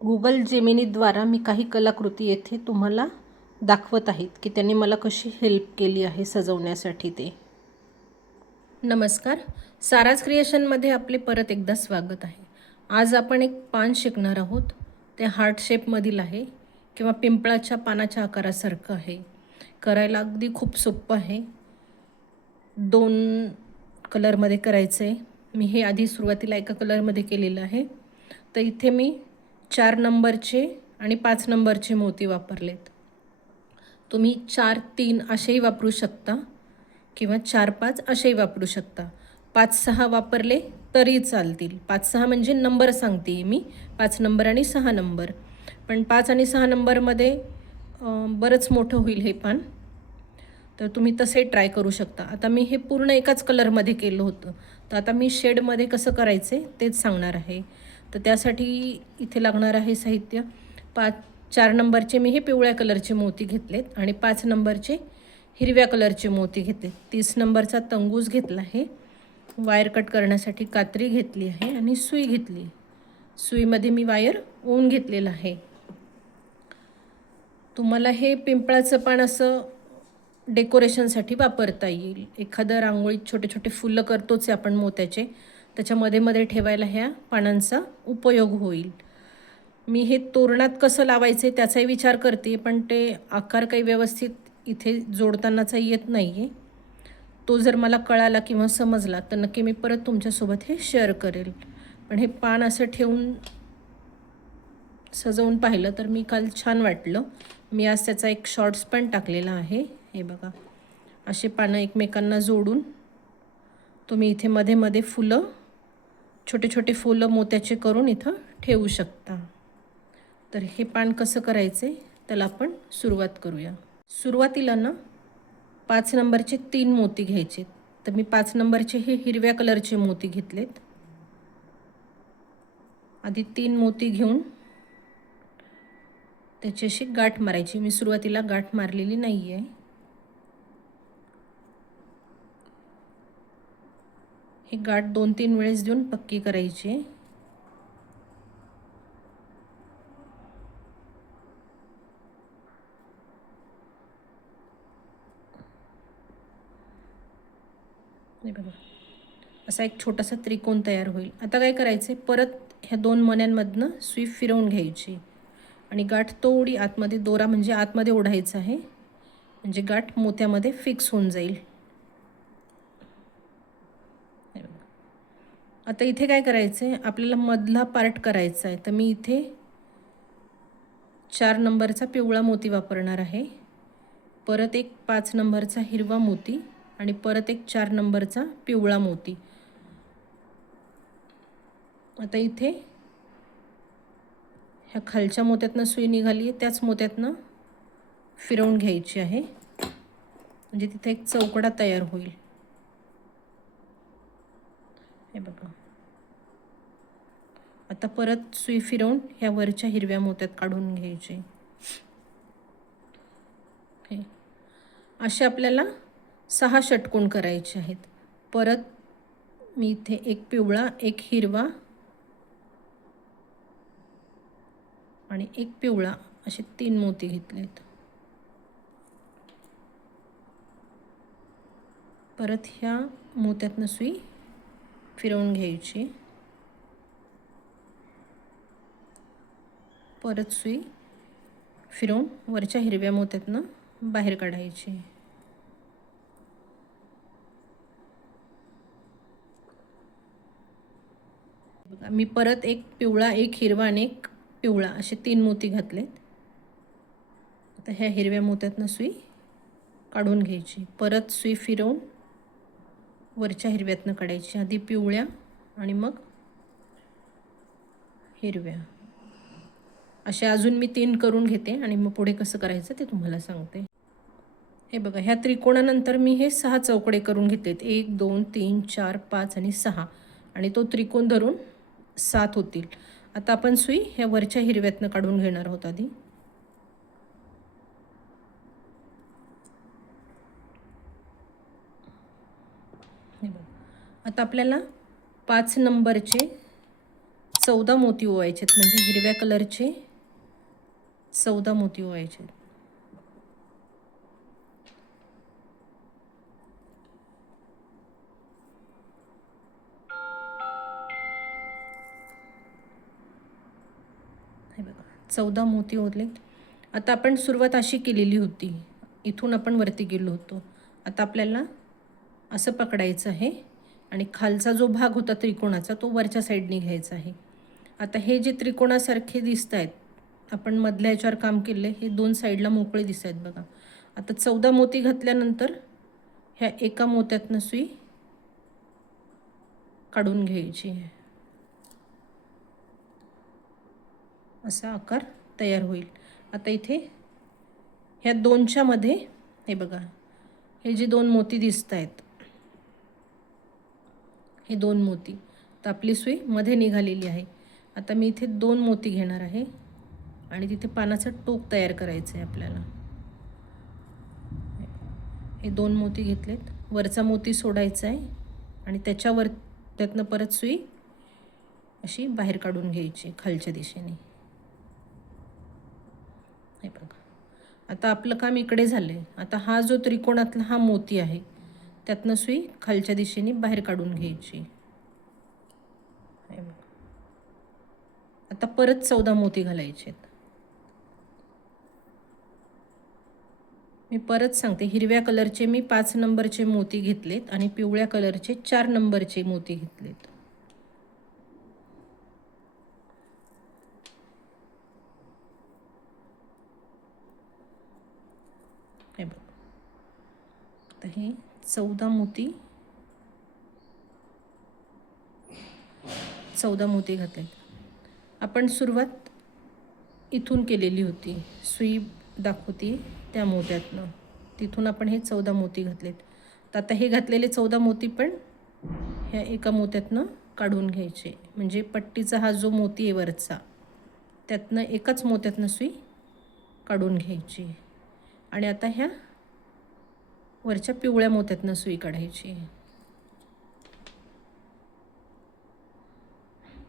Google जेमिनीद्वारा मी काही कलाकृती येथे तुम्हाला दाखवत आहेत की त्यांनी मला कशी हेल्प केली आहे सजवण्यासाठी ते. नमस्कार, साराज क्रिएशनमध्ये आपले परत एकदा स्वागत आहे. आज आपण एक पान शिकणार आहोत. ते हार्ट शेपमधील आहे किंवा पिंपळाच्या पानाच्या आकारासारखं आहे. करायला अगदी खूप सोपं आहे. 2 कलरमध्ये करायचं आहे. मी हे आधी सुरुवातीला एका कलरमध्ये केलेलं आहे. तर इथे मी 4 नंबरचे आणि 5 नंबरचे मोती वापरलेत. तुम्ही 4-3 असेही वापरू शकता किंवा 4-5 असेही वापरू शकता. 5-6 वापरले तरी चालतील. 5-6 म्हणजे नंबर सांगते मी, 5 नंबर आणि 6 नंबर. पण 5 आणि 6 नंबरमध्ये बरंच मोठं होईल हे पान. तर तुम्ही तसे ट्राय करू शकता. आता मी हे पूर्ण एकाच कलरमध्ये केलं होतं. तर आता मी शेडमध्ये कसं करायचे तेच सांगणार आहे. तर त्यासाठी इथे लागणार आहे साहित्य. 4 नंबरचे मी हे पिवळ्या कलरचे मोती घेतलेत आणि 5 नंबरचे हिरव्या कलरचे मोती घेतले. 30 नंबरचा तंगूस घेतला आहे. वायर कट करण्यासाठी कात्री घेतली आहे आणि सुई घेतली. सुईमध्ये मी वायर ओवून घेतलेलं आहे. तुम्हाला हे पिंपळाचं पान असं डेकोरेशनसाठी वापरता येईल. एखादं रांगोळीत छोटे छोटे फुलं करतोच आहे आपण मोत्याचे, त्याच्या मध्ये ठेवायला ह्या पानांचा उपयोग होईल. मी हे तोरणात कसं लावायचे त्याचाही विचार करते, पण ते आकार काही व्यवस्थित इथे जोडतानाचा येत नाही आहे. तो जर मला कळाला किंवा समजला तर नक्की मी परत तुमच्यासोबत हे शेअर करेल. पण हे पान असं ठेवून सजवून पाहिलं तर मी काल छान वाटलं. मी आज त्याचा एक शॉर्ट्स पण टाकलेला आहे. हे बघा, असे पानं एकमेकांना जोडून तुम्ही इथे मध्ये फुलं, छोटे छोटे फुलं मोत्याचे करून इथं ठेवू शकता. तर हे पान कसं करायचे त्याला आपण सुरुवात करूया. सुरुवातीला ना 5 नंबरचे 3 मोती घ्यायचे. तर मी 5 नंबरचे हे हिरव्या कलरचे मोती घेतलेत. आधी 3 मोती घेऊन त्याची अशी गाठ मारायची. मी सुरुवातीला गाठ मारलेली नाही आहे. ही गाठ 2-3 वेळेस देऊन पक्की करायची. हे बघा, असा एक छोटासा त्रिकोण तयार होईल. आता काय करायचे, परत ह्या 2 मण्यांमधनं सुई फिरवून घ्यायची आणि गाठ थोडी आतमध्ये, दोरा म्हणजे आतमध्ये ओढायचा आहे, म्हणजे गाठ मोत्यामध्ये फिक्स होऊन जाईल. आता इथे काय करायचं आहे, आपल्याला मधला पार्ट करायचा आहे. तर मी इथे 4 नंबरचा पिवळा मोती वापरणार आहे, परत एक 5 नंबरचा हिरवा मोती आणि परत एक 4 नंबरचा पिवळा मोती. आता इथे ह्या खालच्या मोत्यातनं सुई निघाली आहे, त्याच मोत्यातनं फिरवून घ्यायची आहे, म्हणजे तिथे एक चौकडा तयार होईल. हे बघा, आता परत सुई फिरवून ह्या वरच्या हिरव्या मोत्यात काढून घ्यायचे. असे आपल्याला 6 षटकोन करायचे आहेत. परत मी इथे एक पिवळा, एक हिरवा आणि एक पिवळा असे 3 मोती घेतलेत. परत ह्या मोत्यातनं सुई फिरवून घ्यायची, परत सुई फिरवून वरच्या हिरव्या मोत्यातनं बाहेर काढायची. बघा, मी परत एक पिवळा, एक हिरवा आणि एक पिवळा असे 3 मोती घातलेत. आता ह्या हिरव्या मोत्यातनं सुई काढून घ्यायची, परत सुई फिरवून वरच्या हिरव्यातनं काढायची. आधी पिवळ्या आणि मग हिरव्या. अशा अजून मी 3 करून घेते आणि मग पुढे कसं करायचं ते तुम्हाला सांगते. हे बघा, ह्या त्रिकोणानंतर मी हे 6 चौकडे करून घेतलेत. 1, 2, 3, 4, 5 आणि 6 आणि तो त्रिकोण धरून 7 होतील. आता आपण सुई ह्या वरच्या हिरव्यातनं काढून घेणार आहोत आधी. हे बघा, आता आपल्याला 5 नंबरचे 14 मोती ओवायचे आहेत, म्हणजे हिरव्या कलरचे 14 मोती ओवायचे आहेत. हे बघा 14 मोती ओढलेत. आता आपण सुरुवात अशी केलेली होती, इथून आपण वरती गेलो होतो. आता आपल्याला असं पकडायचं आहे आणि खालचा जो भाग होता त्रिकोणाचा तो वरच्या साईडने घ्यायचा आहे. आता हे जे त्रिकोणासारखे दिसत आहेत, आपण मधल्या याच्यावर काम केलं, हे 2 साईडला मोकळे दिसत आहेत बघा. आता 14 मोती घातल्यानंतर ह्या एका मोत्यातनं सुई काढून घ्यायची आहे. असा आकार तयार होईल. आता इथे ह्या 2च्या मध्ये हे बघा, हे जे 2 मोती दिसत आहेत, हे 2 मोती, तर आपली सुई मध्ये निघालेली आहे. आता मी इथे 2 मोती घेणार आहे आणि तिथे पानाचं टोक तयार करायचं आहे आपल्याला. हे 2 मोती घेतलेत, वरचा मोती सोडायचा आहे आणि त्याच्यावर त्यातनं परत सुई अशी बाहेर काढून घ्यायची खालच्या दिशेने. हे बघा, आता आपलं काम इकडे झालं आहे. आता हा जो त्रिकोणातला हा मोती आहे, त्यातनं सुई खालच्या दिशेने बाहेर काढून घ्यायची. आता परत 14 मोती घालायचे आहेत. मी परत सांगते, हिरव्या कलरचे मी 5 नंबरचे मोती घेतलेत आणि पिवळ्या कलरचे 4 नंबरचे मोती घेतलेत. हे बघ, आता हे 14 मोती घातलेत. आपण सुरुवात इथून केलेली होती, सुई दाखवते त्या मोत्यातनं, तिथून आपण हे 14 मोती घातलेत. तर आता हे घातलेले 14 मोती पण ह्या एका मोत्यातनं काढून घ्यायचे, म्हणजे पट्टीचा हा जो मोती आहे वरचा, त्यातनं एकाच मोत्यातनं सुई काढून घ्यायची आणि आता ह्या वरच्या पिवळ्या मोत्यातनं सुई काढायची.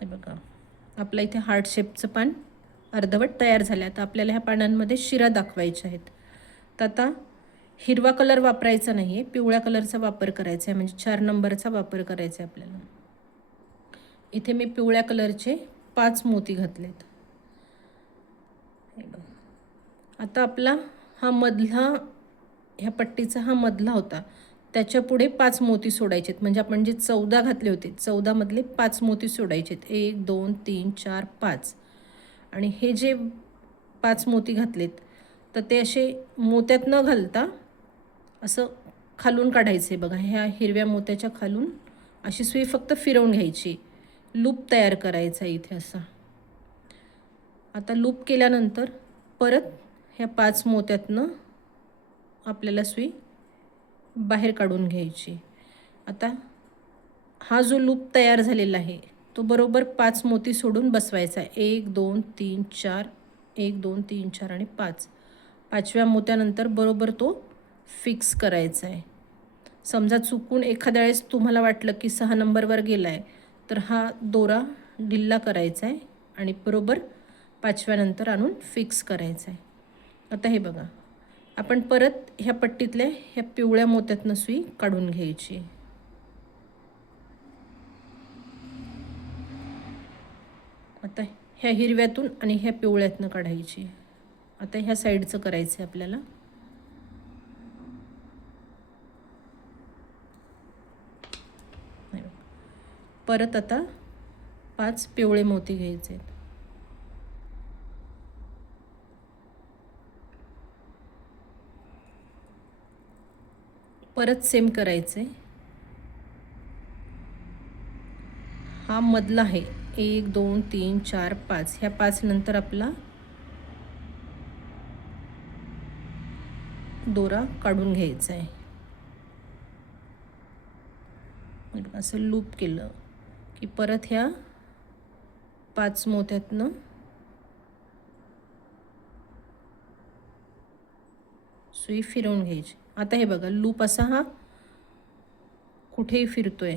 हे बघा, आपलं इथे हार्ट शेपचं पान अर्धवट तयार झालं. आता आपल्याला ह्या पानांमध्ये शिरा दाखवायच्या आहेत. तर आता हिरवा कलर वापरायचा नाही आहे, पिवळ्या कलरचा वापर करायचा आहे, म्हणजे 4 नंबरचा वापर करायचा आहे आपल्याला. इथे मी पिवळ्या कलरचे 5 मोती घातलेत. आता आपला हा मधला, ह्या पट्टीचा हा मधला होता, त्याच्या पुढे 5 मोती सोडायचे आहेत, म्हणजे आपण जे 14 घातले होते 14 मधले 5 मोती सोडायचे आहेत. 1 2 3 4 5. आणि हे जे 5 मोती घातलेत, तर ते असे मोत्यात न घालता असं खालून काढायचे. बघा, ह्या हिरव्या मोत्याच्या खालून अशी सुई फक्त फिरवून घ्यायची, लूप तयार करायचा इथे असा. आता लूप केल्यानंतर परत ह्या 5 मोत्यातनं आपल्याला सुई बाहेर काढून घ्यायची. आता हा जो लूप तयार झालेला आहे, तो बरोबर 5 मोती सोडून बसवायचा. 1 2 3 4, 1 2 3 4 आणि 5. 5व्या मोत्यानंतर बरोबर तो फिक्स करायचा आहे. समजा चुकून एखाद्या वेळेस तुम्हाला वाटलं की 6 नंबरवर गेला आहे, तर हा दोरा ढिल्ला करायचा आहे आणि बरोबर 5व्यानंतर आणून फिक्स करायचा आहे. आता हे बघा, आपण परत ह्या पट्टीतल्या ह्या पिवळ्या मोत्यातनं सुई काढून घ्यायची. आता ह्या हिरव्यातून आणि ह्या पिवळ्यातनं काढायची. आता ह्या साईडचं करायचं आहे आपल्याला. परत आता 5 पिवळे मोती घ्यायचे आहेत. परत सेम करायचे. हा मधला आहे 1 2 3 4 5. ह्या 5 नंतर आपला दोरा काढून घ्यायचा आहे. असं लूप केलं की परत ह्या 5 मोत्यातनं सुई फिरवून घ्यायची. आता हे बघा, लूप असा हा कुठेही फिरतोय.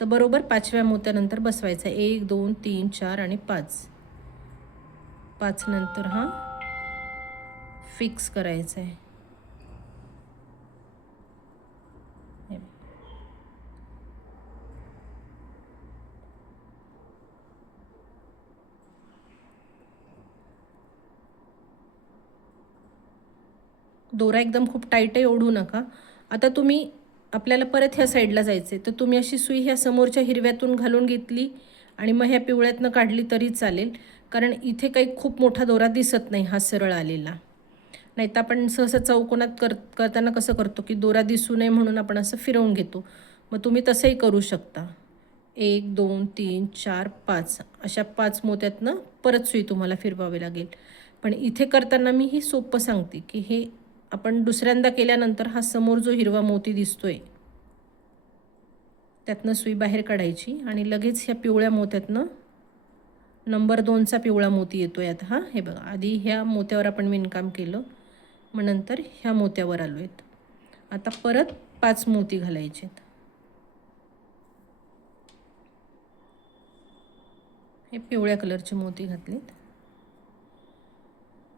तर बरोबर 5व्या मोत्यानंतर बसवायचा. 1 2 3 4 आणि 5. 5 नंतर हा फिक्स करायचा आहे. दोरा एकदम खूप टाईटही ओढू नका. आता तुम्ही आपल्याला परत ह्या साईडला जायचं आहे, तर तुम्ही अशी सुई ह्या समोरच्या हिरव्यातून घालून घेतली आणि मग ह्या पिवळ्यातनं काढली तरी चालेल, कारण इथे काही खूप मोठा दोरा दिसत नाही हा सरळ आलेला. नाही तर आपण सहसा चौकोनात करताना कसं करतो की दोरा दिसू नये म्हणून आपण असं फिरवून घेतो. मग तुम्ही तसंही करू शकता. 1 2 3 4 5 अशा 5 मोत्यातनं परत सुई तुम्हाला फिरवावी लागेल. पण इथे करताना मी ही सोपं सांगते की हे आपण दुसऱ्यांदा केल्यानंतर हा समोर जो हिरवा मोती दिसतोय त्यातनं सुई बाहेर काढायची आणि लगेच ह्या पिवळ्या मोत्यातनं नंबर 2चा पिवळा मोती येतोय आता. हा हे बघा, आधी ह्या मोत्यावर आपण विणकाम केलं, मग नंतर ह्या मोत्यावर आलो आहेत. आता परत 5 मोती घालायचे आहेत. हे पिवळ्या कलरचे मोती घातलेत.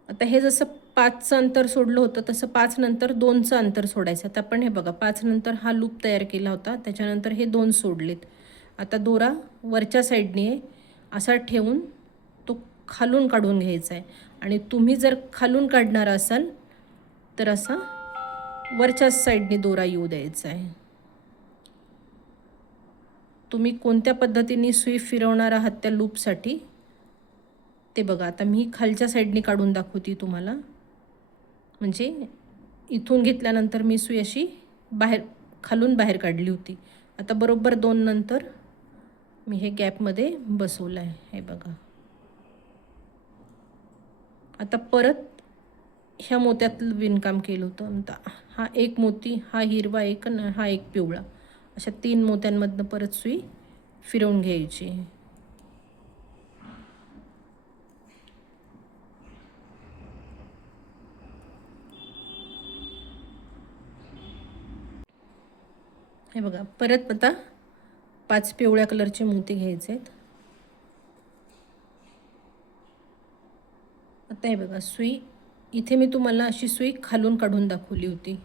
आता हे जसं 5चं अंतर सोडलं होतं तसं 5 नंतर 2चं अंतर सोडायचं. आता आपण हे बघा 5 नंतर हा लूप तयार केला होता, त्याच्यानंतर हे 2 सोडलेत. आता दोरा वरच्या साईडने असा ठेवून तो खालून काढून घ्यायचा आहे. आणि तुम्ही जर खालून काढणार असाल तर असा वरच्याच साईडने दोरा येऊ द्यायचा आहे. तुम्ही कोणत्या पद्धतीने सुई फिरवणार आहात त्या लूपसाठी ते बघा. आता मी खालच्या साईडने काढून दाखवते तुम्हाला. म्हणजे इथून घेतल्यानंतर मी सुई अशी खालून बाहेर काढली होती. आता बरोबर 2 नंतर मी हे गॅपमध्ये बसवलं आहे. हे बघा. आता परत ह्या मोत्यात विणकाम केलं होतं. हा एक मोती, हा हिरवा एक आणि हा एक पिवळा, अशा 3 मोत्यांमधनं परत सुई फिरवून घ्यायची. हे बघा, परत आता 5 पिवळ्या कलरचे मोती घ्यायचे आहेत. आता हे बघा, सुई इथे मी तुम्हाला अशी सुई खालून काढून दाखवली होती.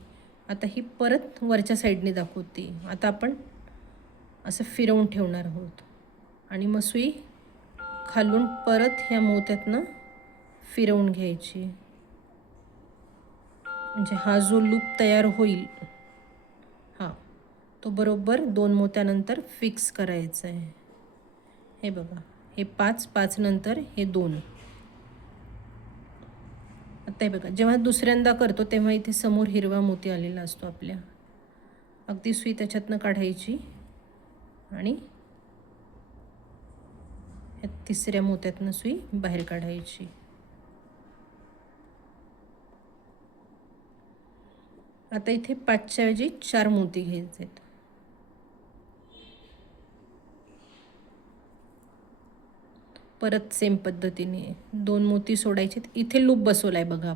आता ही परत वरच्या साईडने दाखवते. आता आपण असं फिरवून ठेवणार आहोत आणि मग सुई खालून परत ह्या मोत्यातनं फिरवून घ्यायची. म्हणजे हा जो लूप तयार होईल हा तो बरोबर 2 मोत्यानंतर फिक्स करायचा आहे. हे बघा, हे 5 नंतर हे 2. आता हे बघा, जेव्हा दुसऱ्यांदा करतो तेव्हा इथे समोर हिरवा मोती आलेला असतो आपल्या. अगदी सुई त्याच्यातनं काढायची आणि तिसऱ्या मोत्यातनं सुई बाहेर काढायची. आता इथे 5च्या ऐवजी 4 मोती घ्यायचे आहेत. परत सेम पद्धतीने 2 मोती सोडायचे. इथे लूप बसवला आहे बघा.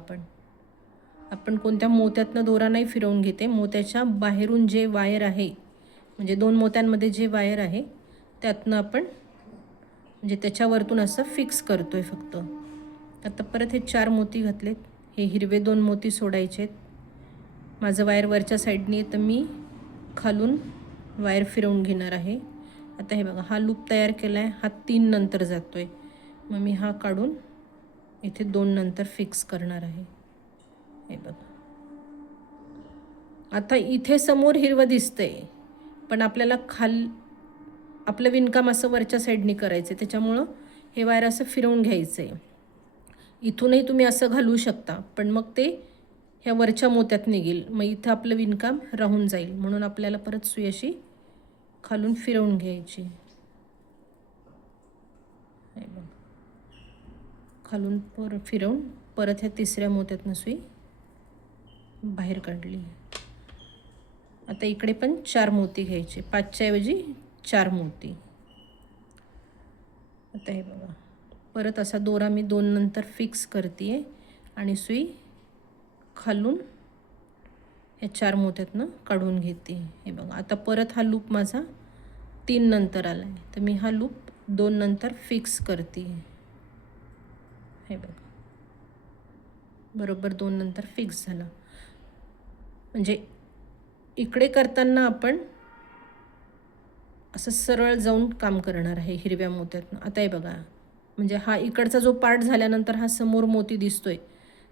आपण कोणत्या मोत्यातनं दोरा नाही फिरवून घेते, मोत्याच्या बाहेरून जे वायर आहे म्हणजे 2 मोत्यांमध्ये जे वायर आहे त्यातनं आपण म्हणजे त्याच्यावरतून असं फिक्स करतोय फक्त. आता परत हे 4 मोती घातलेत. हे हिरवे 2 मोती सोडायचे आहेत. माझं वायर वरच्या साईडने तर मी खालून वायर फिरवून घेणार आहे. आता हे बघा, हा लूप तयार केला आहे, हा 3 नंतर जातोय. मग मी हा काढून इथे 2 नंतर फिक्स करणार आहे. हे बघा, आता इथे समोर हिरवं दिसतंय पण आपल्याला आपलं विणकाम असं वरच्या साईडने करायचं आहे, त्याच्यामुळं हे वायर असं फिरवून घ्यायचं आहे. इथूनही तुम्ही असं घालू शकता पण मग ते ह्या वरच्या मोत्यात निघेल, मग इथं आपलं विणकाम राहून जाईल. म्हणून आपल्याला परत सुई अशी खालून फिरवून घ्यायची. खालून फिरवून परत ह्या तिसऱ्या मोत्यातनं सुई बाहेर काढली. आता इकडे पण 4 मोती घ्यायचे. 5च्या ऐवजी 4 मोती. आता हे बघा, परत असा दोरा मी 2 नंतर फिक्स करते आणि सुई खालून या 4 मोत्यातनं काढून घेते. हे बघा, आता परत हा लूप माझा 3 नंतर आला आहे, तर मी हा लूप 2 नंतर फिक्स करते. हे बघा, बरोबर 2 नंतर फिक्स झाला. म्हणजे इकडे करताना आपण असं सरळ जाऊन काम करणार आहे हिरव्या मोत्यातनं. आता हे बघा, म्हणजे हा इकडचा जो पार्ट झाल्यानंतर हा समोर मोती दिसतोय,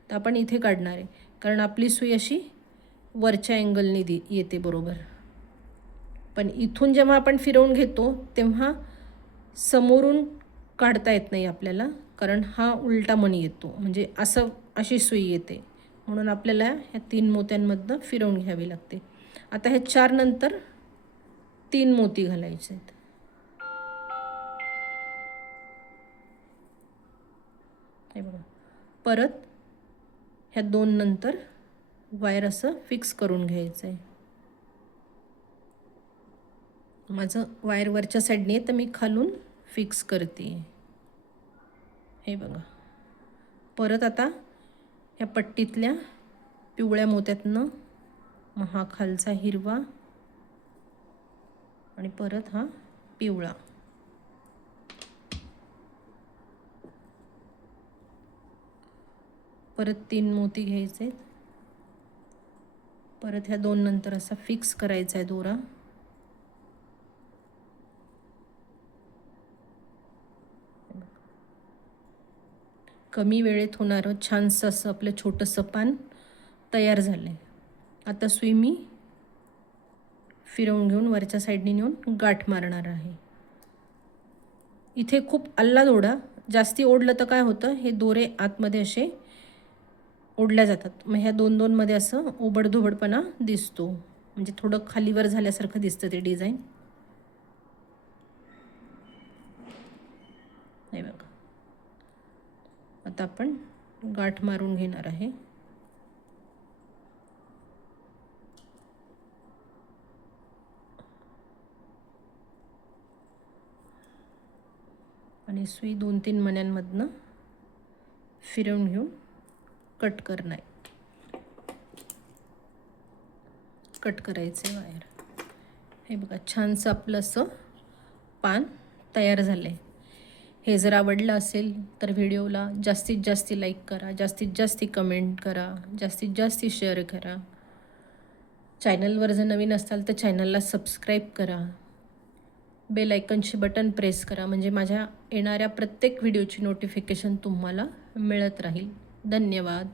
तर आपण इथे काढणार आहे, कारण आपली सुई अशी वरच्या अँगलने येते बरोबर. पण इथून जेव्हा आपण फिरवून घेतो तेव्हा समोरून काढता येत नाही आपल्याला, कारण हा उलटा मणी येतो, म्हणजे अशी सुई येते. म्हणून आपल्याला ह्या 3 मोत्यांमधनं फिरवून घ्यावी लागते. आता हे 4 नंतर 3 मोती घालायचे आहेत. हे बघा, परत ह्या 2 नंतर वायर असं फिक्स करून घ्यायचं आहे. माझं वायर वरच्या साईडने आहे, तर मी खालून फिक्स करते. हे बघा, परत आता ह्या पट्टीतल्या पिवळ्या मोत्यातनं हा खालचा हिरवा आणि परत हा पिवळा. परत 3 मोती घ्यायचे. परत ह्या 2 नंतर असा फिक्स करायचा आहे दोरा. कमी वेळेत होणारं छानसं असं आपलं छोटंसं पान तयार झालं आहे. आता सुई मी फिरवून घेऊन वरच्या साईडने नेऊन गाठ मारणार आहे. इथे खूप अल्लाद ओढा, जास्ती ओढलं तर काय होतं, हे दोरे आतमध्ये असे ओढल्या जातात. मग ह्या 2-2 मध्ये असं ओबडधोबडपणा दिसतो, म्हणजे थोडं खालीवर झाल्यासारखं दिसतं ते डिझाईन. हे बघा, आता आपण गाठ मारून घेणार आहे. आणि सुई 2-3 मण्यांमधनं फिरवून घेऊन कट करणार, कट करायचं आहे वायर. हे बघा, छानसं आपलं असं पान तयार झालं आहे. हे जर आवडलं असेल तर व्हिडिओला जास्तीत जास्त लाईक करा, जास्तीत जास्त कमेंट करा, जास्तीत जास्त शेअर करा. चॅनलवर जर नवीन असाल तर चॅनलला सबस्क्राईब करा. बेल आयकनची बटन प्रेस करा, म्हणजे माझ्या येणाऱ्या प्रत्येक व्हिडिओची नोटिफिकेशन तुम्हाला मिळत राहील. धन्यवाद.